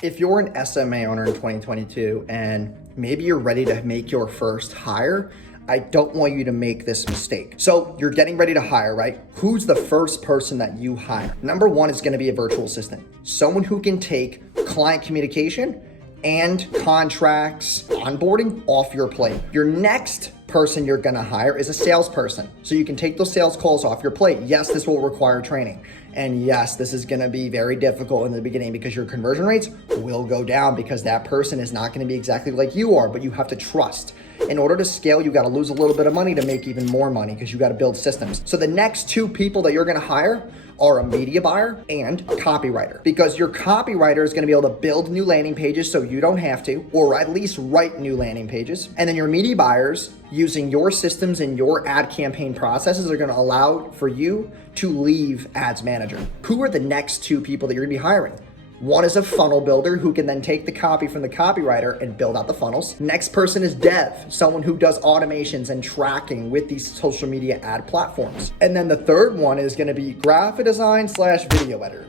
If you're an SMA owner in 2022 and maybe you're ready to make your first hire, I don't want you to make this mistake. So you're getting ready to hire, right? Who's the first person that you hire? Number one is gonna be a virtual assistant. Someone who can take client communication and contracts, onboarding off your plate. Your next person you're gonna hire is a salesperson. So you can take those sales calls off your plate. Yes, this will require training. And yes, this is gonna be very difficult in the beginning because your conversion rates will go down because that person is not gonna be exactly like you are, but you have to trust. In order to scale, you gotta lose a little bit of money to make even more money because you gotta build systems. So the next two people that you're gonna hire are a media buyer and a copywriter, because your copywriter is gonna be able to build new landing pages so you don't have to, or at least write new landing pages. And then your media buyers, using your systems and your ad campaign processes, are gonna allow for you to leave ads manager. Who are the next two people that you're gonna be hiring? One is a funnel builder who can then take the copy from the copywriter and build out the funnels. Next person is dev, someone who does automations and tracking with these social media ad platforms. And then the third one is gonna be graphic design / video editor.